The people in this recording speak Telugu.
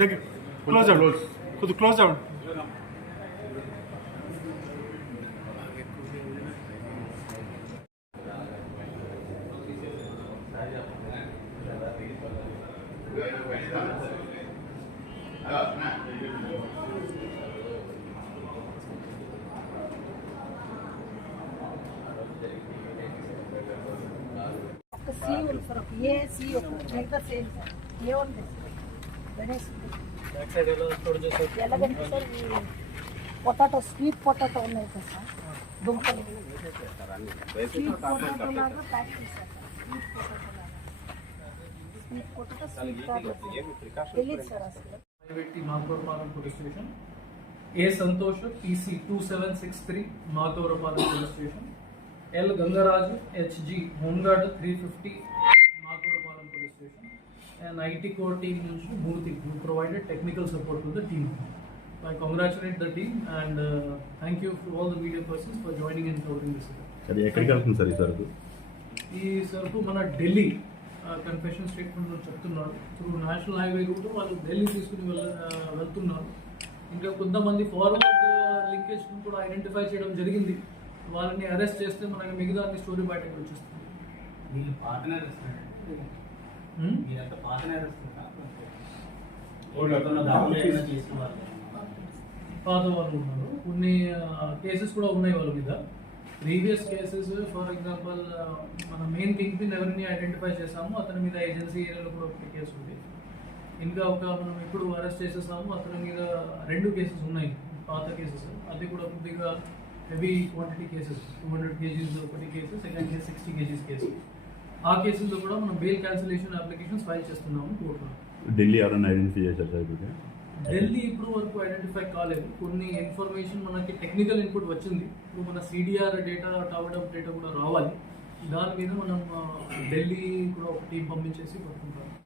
దగ్గర క్లోజ్ అవుట్ కొద్ది క్లోజ్ అవుట్ ఒక సి ఉంది సార్ ఒక ఏ సి ఒక మిగతా సేమ్ సార్ ఏ ఉంది గణేష్. ఎలాగంటే సార్ ఈ పొటాటో స్వీట్ పొటాటో ఉన్నాయి కదా సార్? దుంపలు. స్వీట్ పొటాటో లాగా ప్యాక్ చేశారు sweet potato A Santosh TC two seven six three Mathorapalem police station. L Gangaraju HG home guard three fifty Mathorapalem police station. And IT core team నుంచి Bhuti who provided technical support to the team I congratulate the team and thank you you all the media persons for joining joining covering this ఎక్కడికి వెళ్తుంది సార్ ఈ సరుకు? ఈ సరుకు మన ఢిల్లీ. కన్ఫెషన్ స్టేట్మెంట్లో చెప్తున్నారు. త్రూ నేషనల్ హైవే రూట్ వాళ్ళు ఢిల్లీ తీసుకుని వెళ్ళ వెళ్తున్నారు. ఇంకా కొంతమంది ఫార్వర్డ్ లింకేజ్ కూడా ఐడెంటిఫై చేయడం జరిగింది. వాళ్ళని అరెస్ట్ చేస్తే మనకి మిగతా అన్ని స్టోరీ బయటకు వచ్చేస్తుంది. వీళ్ళు పాతనే? మీరంతా పాతనే పాత వాళ్ళు? ఉన్నారు. కొన్ని కేసెస్ కూడా ఉన్నాయి వాళ్ళ మీద. ప్రీవియస్ కేసెస్ ఫర్ ఎగ్జాంపుల్ మన మెయిన్ థింగ్ పిన్ ఎవరిని ఐడెంటిఫై చేసాము అతని మీద ఏజెన్సీ ఏరియాలో కూడా ఒకటి కేసు ఉంది. ఇంకా ఒక మనం ఇప్పుడు అరెస్ట్ చేసేసాము అతని మీద రెండు కేసెస్ ఉన్నాయి పాత కేసెస్ అది కూడా కొద్దిగా heavy quantity cases two hundred kgs ఒకటి case second case sixty kgs case ఆ కేసుల్లో కూడా మనం బెయిల్ క్యాన్సిలేషన్ అప్లికేషన్స్ ఫైల్ చేస్తున్నాము కోర్టులో ఢిల్లీ ఎవరైనా ఐడెంటిఫై చేశారు సార్ ఢిల్లీ ఇప్పుడు వరకు ఐడెంటిఫై కాలేదు. కొన్ని ఇన్ఫర్మేషన్ మనకి టెక్నికల్ ఇన్పుట్ వచ్చింది. ఇప్పుడు మన సిడిఆర్ డేటా టవర్డ్ అప్ డేటా కూడా రావాలి. దాని మీద మనం ఢిల్లీ కూడా ఒక టీం పంపించేసి పట్టుకుంటాం.